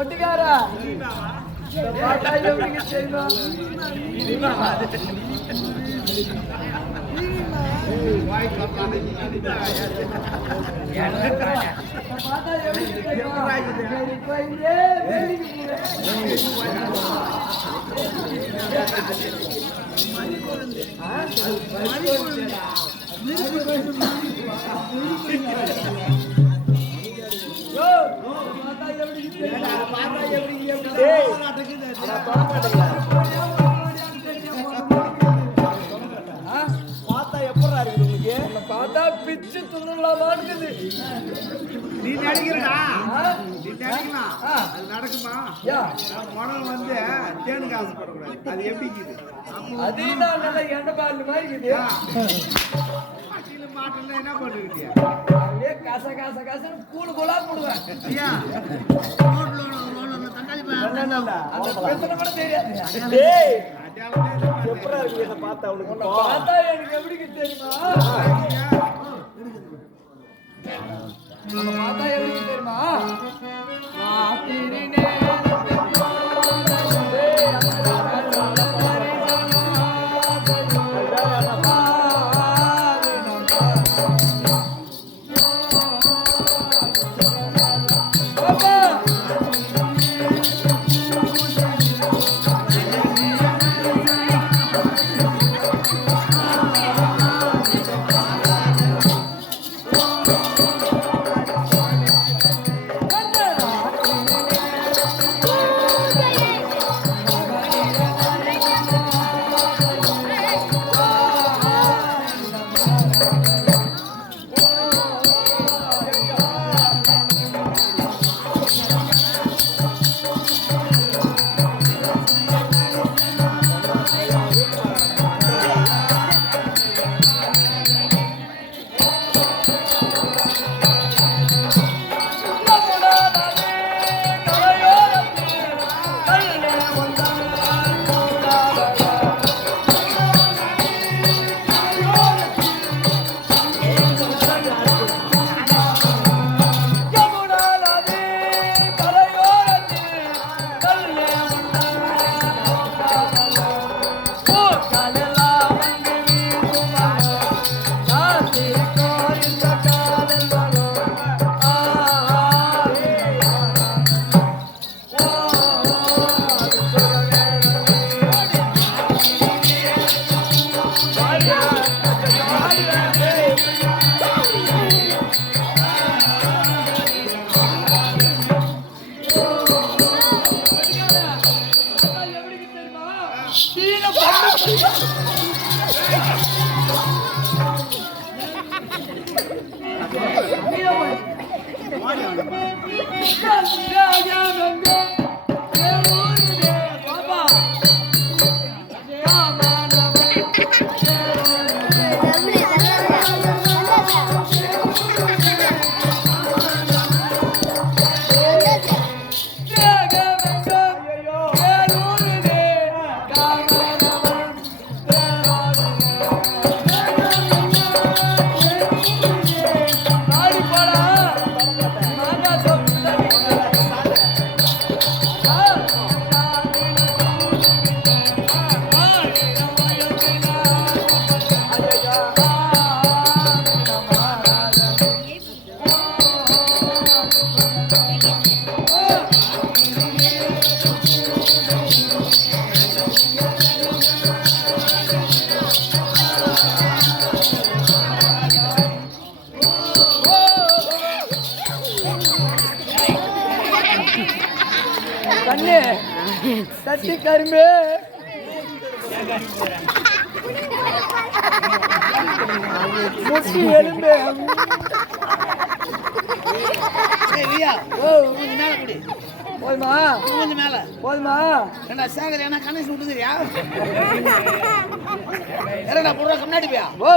ஒட்டிக்காரா பாட்டா எப்படிங்க செய்யணும் பாட்டா எப்படி பார்த்தா பிச்சு துணுலாமான்னு நீ நடிக்கிறடா நீ நடிக்கலாம் அது நடக்குமா மனம் வந்து தேனுக்கு ஆசைப்படக்கூடாது அது எப்படி இருக்குது அதே தான் நல்லா எண்ணெய் பால் மாதிரி இருக்குது மாட்டல என்ன பண்ணுவீங்க அப்படியே கச கச கசன்னு கூழு கூழா போடுவேன் ஐயா தக்காளி அந்த பிரச்சனை கூட தெரியாது பார்த்தா எனக்கு எப்படி தெரியுமா பார்த்தா எப்படி தெரியுமா சட்டி கரும்பு முட்டி எலும்பு போதுமா கொஞ்சம் மேல போதுமா என்ன சேகர் என்ன கணேஷ் விட்டுக்கிறியா என்னடா போடுற கண்ணாடி போயா ஓ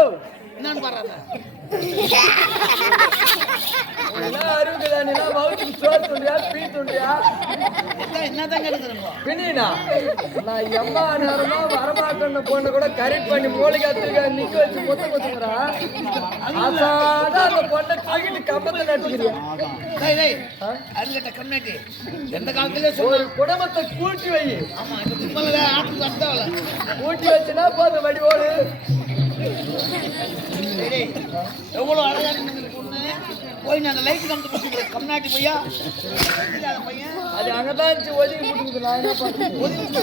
என்னன்னு பாடுறாங்க என்னதான் கேட்குறேன் பின்னா நான் எம்மா நேரமா வரமாட்டேன்னு பொண்ணு கூட கரெக்ட் பண்ணி மூலிகாத்துக்கு நிக்க வச்சு மொத்த கொத்துக்கிறா அதான் அந்த பொண்ணை தூக்கிட்டு கம்பத்தை நட்டுக்கிறேன் அருகட்ட கம்யூனிட்டி எந்த காலத்துல ஒரு குடும்பத்தை கூட்டி வை ஆமா இந்த ஆட்டுக்கு அர்த்தம் கூட்டி வச்சுன்னா போதும் வடிவோடு எவ்வளவு அழகான பொண்ணு போய் அந்த லைட் கம்பெனி கம்நாட்டி பையா பையன் அது அங்கதான் ஒதுங்கி கொடுக்குது நான் என்ன பண்றேன் ஒதுங்கி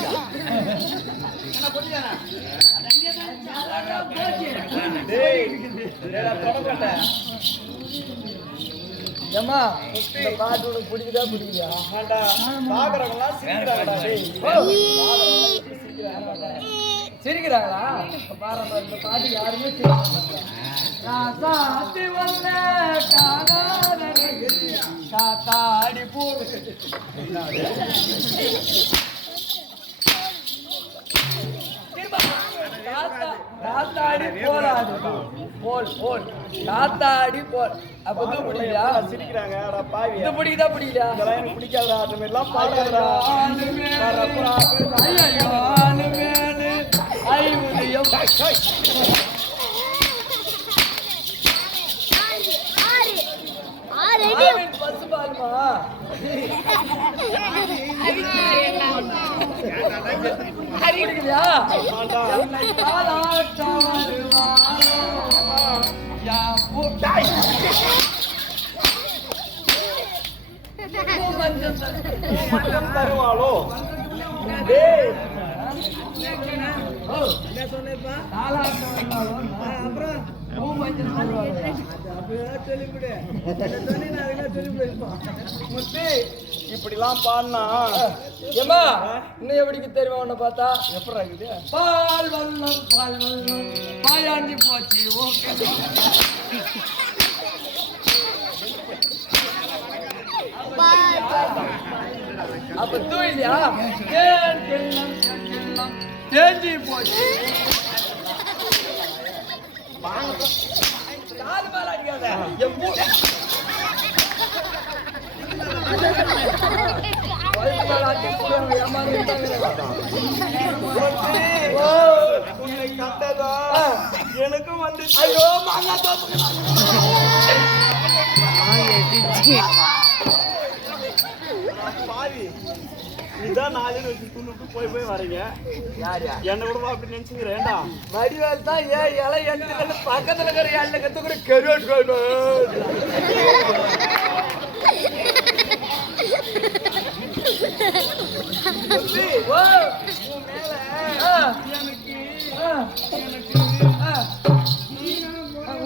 ஏமா இந்த பாட்டு உனக்கு பிடிக்குதா பிடிக்குதா சிரிக்கிறாங்களா பாருங்க இந்த பாட்டு யாருமே காத்தாடி பூ காத்தாடி போராது போல் போல் காத்தாடி போல் அப்ப இது பிடிக்கலையா சிரிக்கிறாங்க பாவி இது பிடிக்குதா பிடிக்கலையா இதெல்லாம் எனக்கு பிடிக்காதா அது எல்லாம் பாக்காதா பசு பாருமா பிடிக்கலையா தருவாளோ என்ன சொன்னேப்பா தாலாட்டம் வேணாலும் அப்புறம் பூமஞ்சள் சொல்லுவாங்க. அப்படியே சொல்லிவிடு சொன்னி நான் அதெல்லாம் சொல்லிவிடுப்பா முத்தி இப்படிலாம் பாடினா ஏம்மா இன்னும் எப்படிக்கு தெரியுமா உன்னை பார்த்தா எப்படி இருக்குது? பால் வல்லம் பாயாண்டி போச்சு ஓகே அப்ப தூயிலையா தேஞ்சி போச்சு காது மேல அடிக்காத என் உன்னை கண்டதா எனக்கும் வந்து ஐயோ மாங்கா தோப்பு பாவி இதான் நாலு வச்சு துணுக்கு போய் வரீங்க. யாரியா என்ன கூட அப்படி நினைச்சுக்கிறேன்டா. வடிவேல் தான் ஏன் இலை எடுத்துக்கிட்டு பக்கத்துல இருக்கிற எண்ணெய் கத்து கூட கருவாட்டு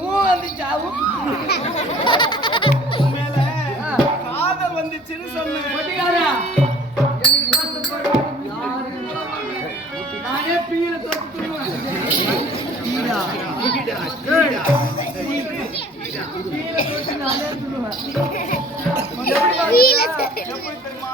உன் மேல உன் மேல காதல் வந்துச்சுன்னு சொன்னேன். நானே பீல தொட்டு எப்படி தெரியுமா?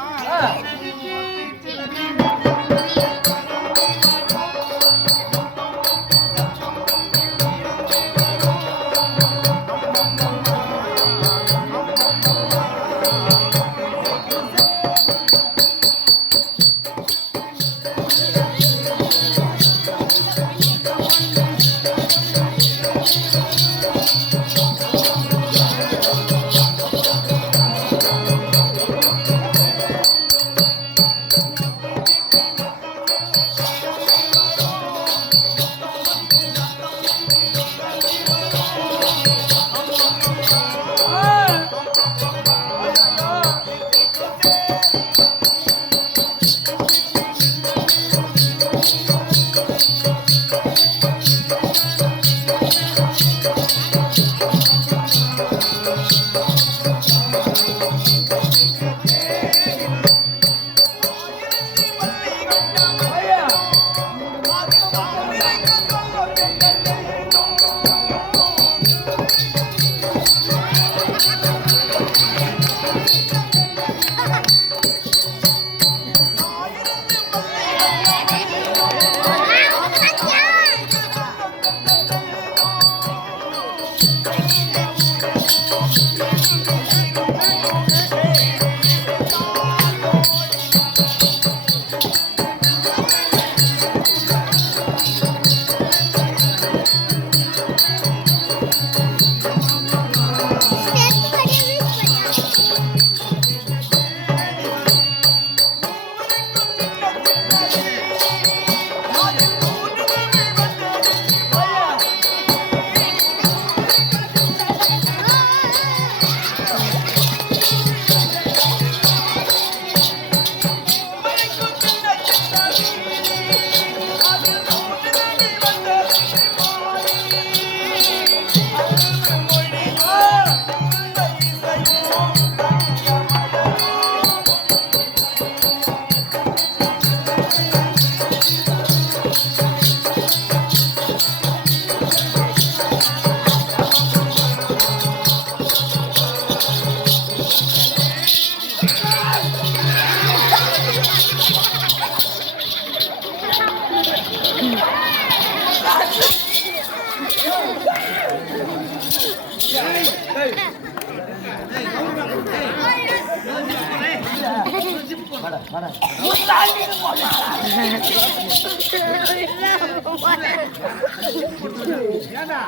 ஏண்டா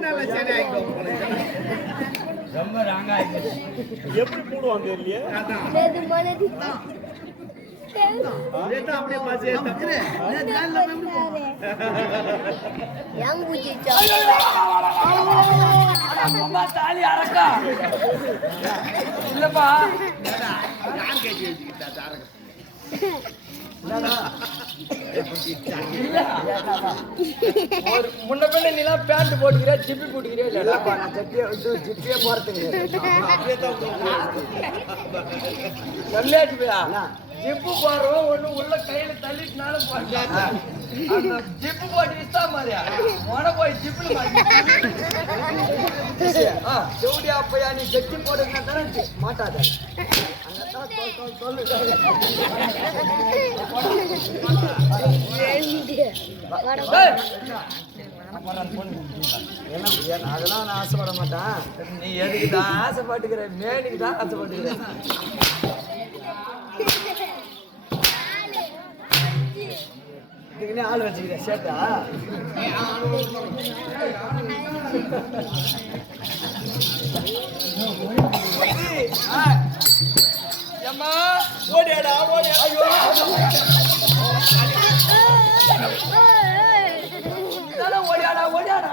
நல்ல சரி ஆயிடும் ரொம்ப ராங்கா ஆயிடுச்சு. எப்படி போடுவாங்க இல்லையே? அப்படியே பாசி அம்மா தாலி அறக்கா இல்லப்பா யார் கேட்டு வச்சுக்கிட்டா ஒரு முன்ன பின்ன நீலாம் பேண்ட் போட்டுக்கிறியா ஜிப்பி போட்டுக்கிறியா இல்லையா நான் ஜிப்பியே போறதுக்கு கல்யாட்டுவியா ஜிப்பு போடுறோம் ஒண்ணு உள்ள கையில தள்ளிட்டுனாலும் போட்டாங்க ஜிப்பு போட்டு இஷ்டா மாதிரியா உன போய் ஜிப்புல ஜவுடி அப்பையா நீ ஜெட்டி போடுங்க தானே மாட்டாத சொல்லு அதெல்லாம் நான் ஆசைப்பட மாட்டேன். நீ எதுக்கு தான் ஆசைப்பட்டுக்கிற மேனுக்கு தான் ஆசைப்பட்டுக்கிற இதுக்குன்னே ஆள் வச்சுக்கிறேன் சேட்டா. அம்மா ஓடியாடா ஓடியா ஐயோ ஓடியாடா ஓடியாடா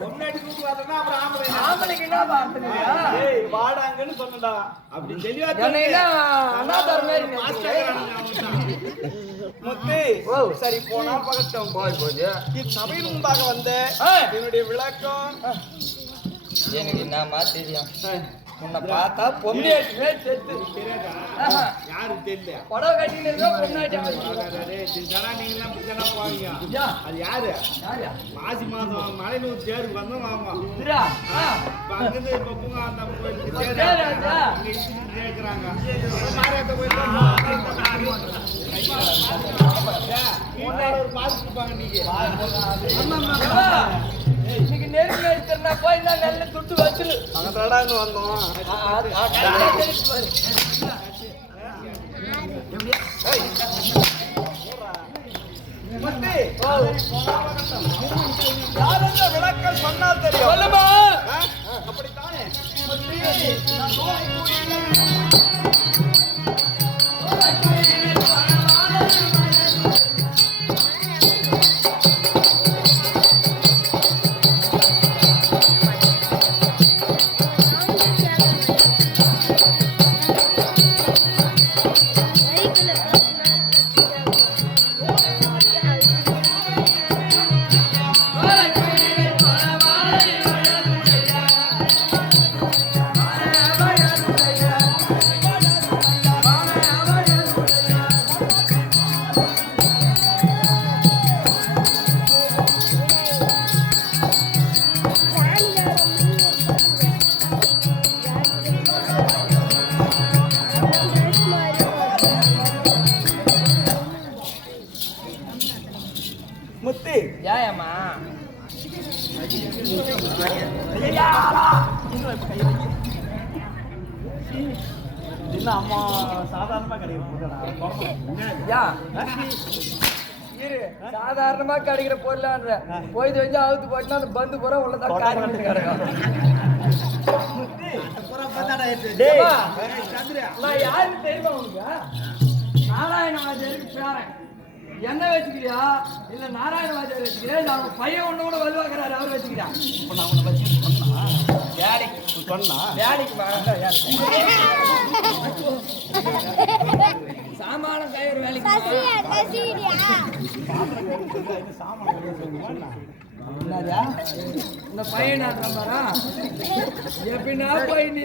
பொண்ணாடி கூட்டு வரனா அப்புறம் ஆம்பளைக்கு என்ன பார்த்தீங்க டேய் வாடாங்கன்னு சொன்னடா. அப்படி தெளிவா என்னையா அனாதார் மாதிரி முத்து ஓ சரி போனா பகட்டும் போய் போச்சு இச்சபையின் முன்பாக வந்த என்னுடைய விளக்கம் எனக்கு என்னமா தெரியும் உன்னை பார்த்தா பொம்மையாட்டுமே செத்து யாரு தெரியல புடவை கட்டின்னு இருக்கா பொம்மையாட்டி நீங்க எல்லாம் போவீங்க. யா அது யாரு யாரியா மாசி மாதம் மலைநூர் தேருக்கு வந்தோம் ஆமா இதுரா அங்கிருந்து இப்ப பூங்காந்தம் கோயிலுக்கு சரி, தேர் ராஜா. கேட்கிறாங்க மாரியாத்த கோயில் ஒரு பால் கொடுப்பாங்க நீங்க இன்னைக்கு நெருங்கி எடுத்துனா போய் நான் நல்ல துட்டு வச்சுரு அங்கடா இங்க வந்தோம். முத்து யாரெந்த விளக்கம் சொன்னால் தெரியும் சொல்லுமா அப்படித்தானே முத்து ஏயம்மா என்ன அம்மா சாதாரணமா கிடைக்கும் யா இரு சாதாரணமா கிடைக்கிற பொருளான்ற போய் தெரிஞ்சு அவுத்து போட்டுனா அந்த பந்து பூரா உள்ளதான் காரியம் டேய் நான் யாருக்கு தெரியுமா உனக்கு நாராயணவாஜருக்கு பேரன் என்ன வச்சுக்கிறியா இல்ல நாராயணவாஜர் வச்சுக்கிறியா இல்ல அவங்க பையன் ஒண்ணு கூட வலுவாக்குறாரு அவர் வச்சுக்கிறா இப்ப நான் உன்னை வச்சு சொன்னா வேலைக்கு சொன்னா வேலைக்கு சாமான கயிறு வேலைக்கு என்னதா இந்த பையன் பாரா எப்படின்னா போய் நீ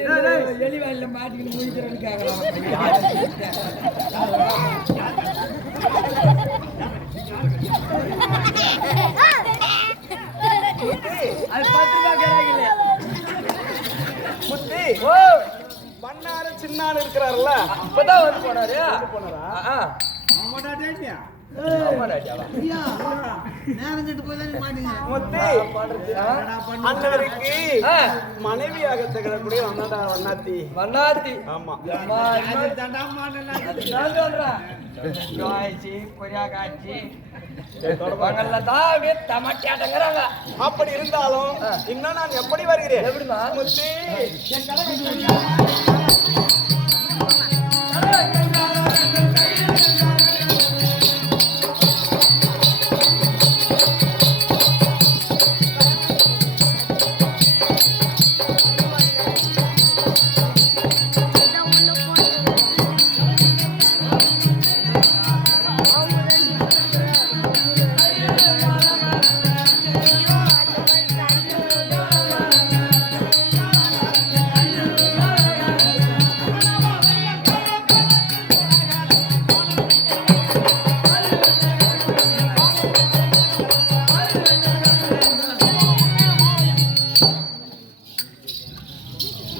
எலி வேலையில மாட்டிக்கிட்டு முடிக்கிறேன்னு கேட்கலாம் அது 10 ரூபாய் கேட்கல முத்து ஓ மன்னாரு சின்னாரு இருக்கிறாருல்ல இப்பதான் வந்து போனாரு போனாரா முத்து அண்ணவருக்கு மனைவியாக திகழக்கூடிய வண்ணாத்தி வண்ணாத்தி ஆமா அப்படி இருந்தாலும் இன்னும் நான் எப்படி வருகிறேன் எப்படிமா முத்து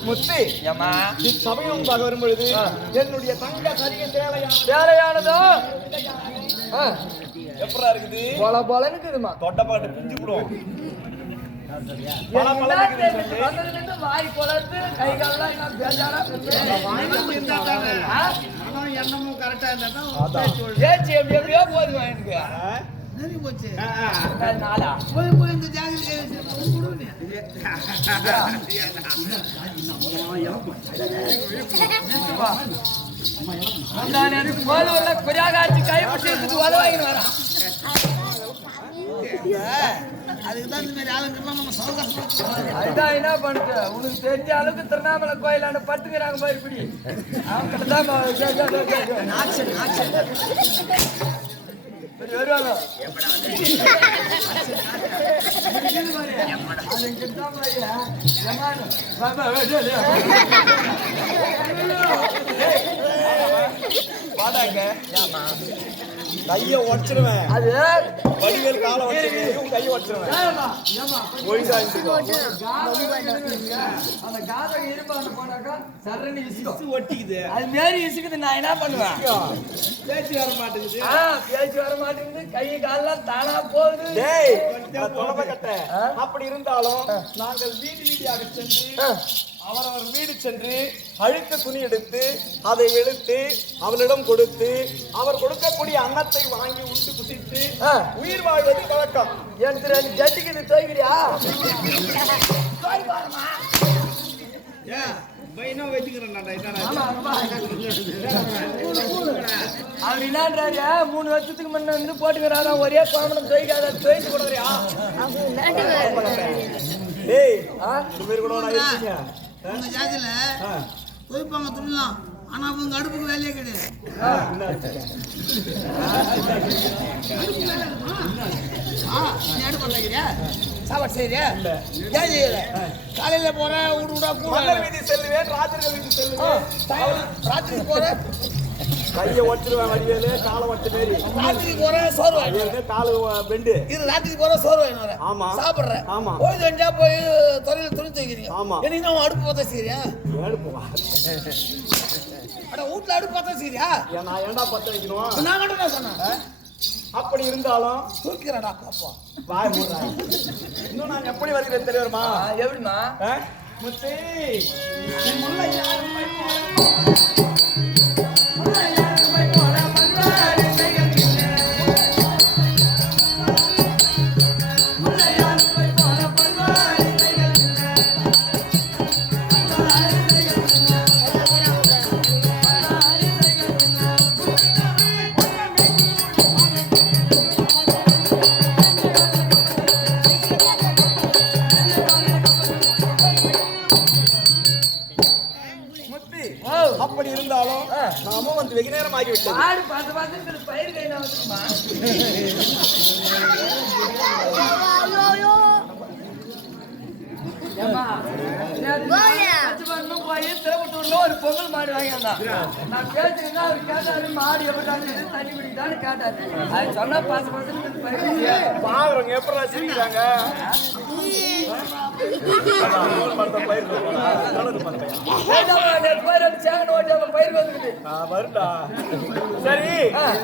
முத்து ஏம்மா சபையில் முன்பாக வரும்பொழுது என்னுடைய தங்க சரிக வேலையானதோ எப்படா இருக்குது போல போலன்னு இருக்குதுமா. தொட்டப்பாட்டு பிஞ்சு விடுவோம் வாய் பொழந்து கை காலெல்லாம் என்ன பேஜாரா எண்ணமும் கரெக்டா இருந்தா தான் பேச்சு எப்படி எப்படியோ போதுமா எனக்கு போச்சு. நாளா போய் இந்த ஜாகிரதை போல குறியாகாட்சி கைப்பற்றி உதவாங்கிட்டு வரான். அதுக்குதான் இந்த மாதிரி ஆளுங்கெல்லாம் நம்ம சௌகரியமா அதுதான் என்ன பண்ணுது உனக்கு தெரிஞ்ச அளவுக்கு திருவண்ணாமலை கோயிலான பத்துக்கிறாங்க பாரு இப்படி வருவாங்க பாடாங்க கைய உடச்சிருவேன் அது வடிவேல் காலை உடச்சிருவேன் கைய உடச்சிருவேன் ஒழுங்கா இருந்துக்கோ அந்த காதக இருப்பாங்க போனாக்கா சரணி இசுக்கும் ஒட்டிக்குது அது மாரி இசுக்குது நான் என்ன பண்ணுவேன் பேச்சு வர மாட்டேங்குது பேச்சு வர மாட்டேங்குது கை காலெல்லாம் தானா போகுது டேய் தொடர்பு கட்ட அப்படி இருந்தாலும் நாங்கள் வீடு வீடியாக சென்று அவரவர் வீடு சென்று அழுத்த துணி எடுத்து அதை வெளுத்து அவளிடம் கொடுத்து அவர் கொடுக்கக்கூடிய அன்னத்தை வாங்கி உண்டு குசித்து உயிர் வாழ்வது வழக்கம். எனக்கு ரெண்டு ஜட்டிக்கு தோய்கிறியா பையனும் வச்சுக்கிறேன் அவர் என்னன்றாரு 3 வருஷத்துக்கு முன்ன வந்து போட்டுக்கிறாரா ஒரே கோமணம் தோய்க்காத தோய்த்து கொடுக்குறியா டேய் இந்த பேர் கூட நான் இருக்கீங்க உங்க ஜாதியில தொய்ப்பாங்க துணலாம் ஆனா அவங்க அடுப்புக்கு வேலையே கிடையாது அடுப்பு பண்ணையா சாப்பாடு செய்யறியா ஏன் செய்யல காலையில போற விடா மன்னர் வீதி செல்லுவேன் ராத்திரிகள் வீதி செல்லுவேன் ராத்திரி போற கையை உடச்சிருவேன் வடிவேலு காலை உடச்ச மாரி ராத்திரி போற சோறு வாங்கி காலு பெண்டு இது ராத்திரி போற சோறு வாங்கி வர ஆமா சாப்பிடுறேன் ஆமா போய் தஞ்சா போய் தொழில் துணி துவைக்கிறீங்க ஆமா எனக்கு தான் அடுப்பு பார்த்தா சரியா எடுப்புவா அட வீட்டுல அடுப்பு பார்த்தா சரியா நான் ஏன்டா பத்த வைக்கணும் நான் மட்டும் தான் சொன்னேன் அப்படி இருந்தாலும் தூக்கிறடா பாப்பா வாய் மூடுறா இன்னும் நான் எப்படி வருகிறேன் தெரியுமா எப்படிமா முத்தி அப்படி இருந்தாலும் நாமும் வந்து வெகு நேரம் ஆகிவிட்டது ஆடு பார்த்து பார்த்து பயிர் கையில வந்துருமா போய் திருப்பத்தூர்ல ஒரு பொங்கல் மாடு வாங்கியிருந்தான் நான் கேட்டுருந்தா அவர் கேட்டாரு மாடு எப்படி தண்ணி குடிக்கிறான்னு கேட்டாரு அது சொன்னா பாச பாக்குறவங்க எப்படா சிரிக்கிறாங்க பயிர் வந்துக்கிட்டு வருடா சரி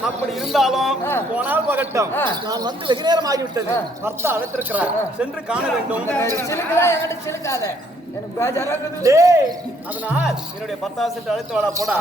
அப்படி இருந்தாலும் போனால் பகட்டும் நான் வந்து வெகு நேரம் ஆகிவிட்டது பர்த்தா அழைத்திருக்கிறார் சென்று காண வேண்டும் சிலுக்கெல்லாம் என்கிட்ட சிலுக்காத எனக்கு பேஜாரா இருக்குது டேய் அதனால் என்னுடைய 10,000 அழைத்து வாடா போடா